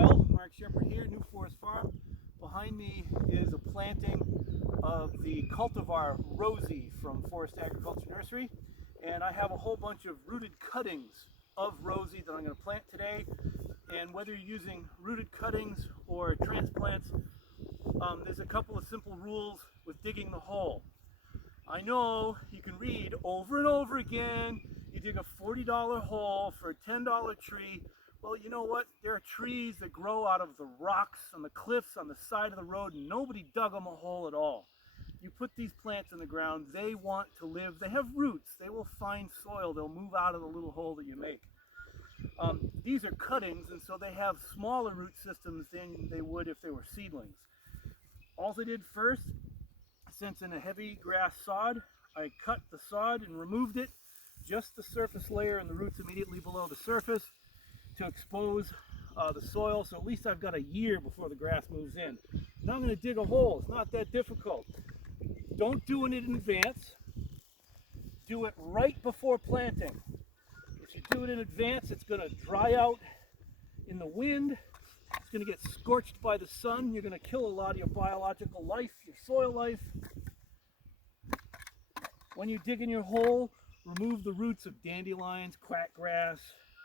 soil. Mark Shepard here, New Forest Farm. Behind me is a planting of the cultivar Rosie from Forest Agriculture Nursery. And I have a whole bunch of rooted cuttings of Rosie that I'm going to plant today. And whether you're using rooted cuttings or transplants, there's a couple of simple rules with digging the hole. I know you can read over and over again, you dig a $40 hole for a $10 tree. Well, you know what? There are trees that grow out of the rocks on the cliffs on the side of the road, and nobody dug them a hole at all. You put these plants in the ground, they want to live. They have roots. They will find soil. They'll move out of the little hole that you make. These are cuttings, and so they have smaller root systems than they would if they were seedlings. All I did first, since in a heavy grass sod, I cut the sod and removed it, just the surface layer and the roots immediately below the surface, to expose the soil, so at least I've got a year before the grass moves in. Now I'm going to dig a hole. It's not that difficult. Don't do it in advance. Do it right before planting. If you do it in advance, it's going to dry out in the wind. It's going to get scorched by the sun. You're going to kill a lot of your biological life, your soil life. When you dig in your hole, remove the roots of dandelions, quackgrass,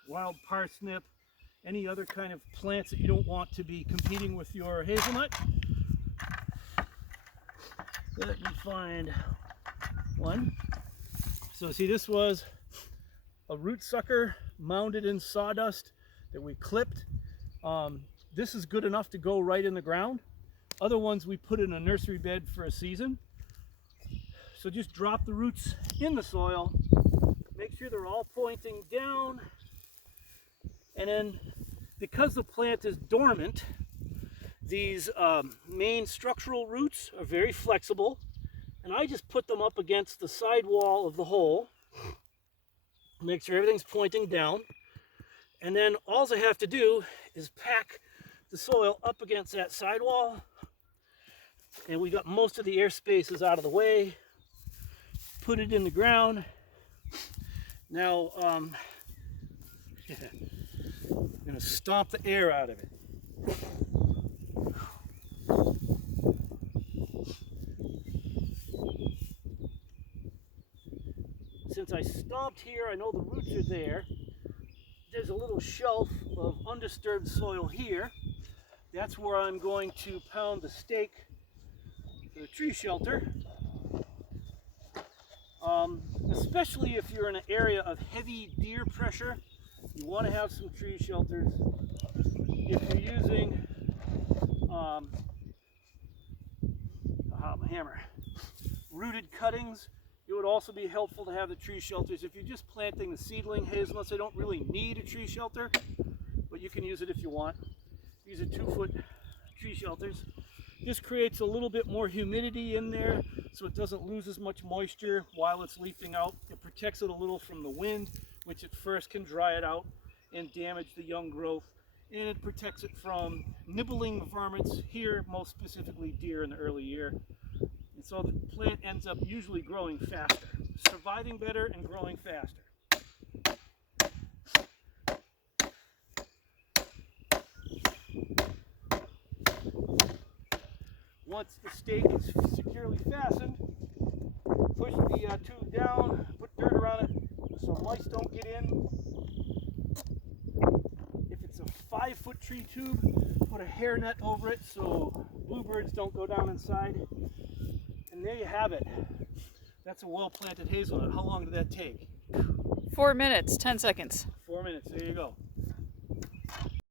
wild parsnip, any other kind of plants that you don't want to be competing with your hazelnut. Let me find one. So see, this was a root sucker mounded in sawdust that we clipped. This is good enough to go right in the ground. Other ones we put in a nursery bed for a season. So just drop the roots in the soil. Make sure they're all pointing down. And then, because the plant is dormant, these main structural roots are very flexible. And I just put them up against the side wall of the hole. Make sure everything's pointing down. And then all I have to do is pack the soil up against that sidewall, and we got most of the air spaces out of the way. Put it in the ground. Now I'm going to stomp the air out of it. Since I stomped here, I know the roots are there. There's a little shelf of undisturbed soil here. That's where I'm going to pound the stake for the tree shelter. Especially if you're in an area of heavy deer pressure, you want to have some tree shelters. If you're using hammer, rooted cuttings, it would also be helpful to have the tree shelters. If you're just planting the seedling hazelnuts, they don't really need a tree shelter, but you can use it if you want. These are 2-foot tree shelters. This creates a little bit more humidity in there, so it doesn't lose as much moisture while it's leafing out. It protects it a little from the wind, which at first can dry it out and damage the young growth. And it protects it from nibbling varmints, here most specifically deer in the early year. And so the plant ends up usually growing faster, surviving better and growing faster. Once the stake is securely fastened, push the tube down, put dirt around it so mice don't get in. If it's a 5-foot tree tube, put a hairnet over it so bluebirds don't go down inside. And there you have it. That's a well-planted hazelnut. How long did that take? 4 minutes, 10 seconds. 4 minutes, there you go.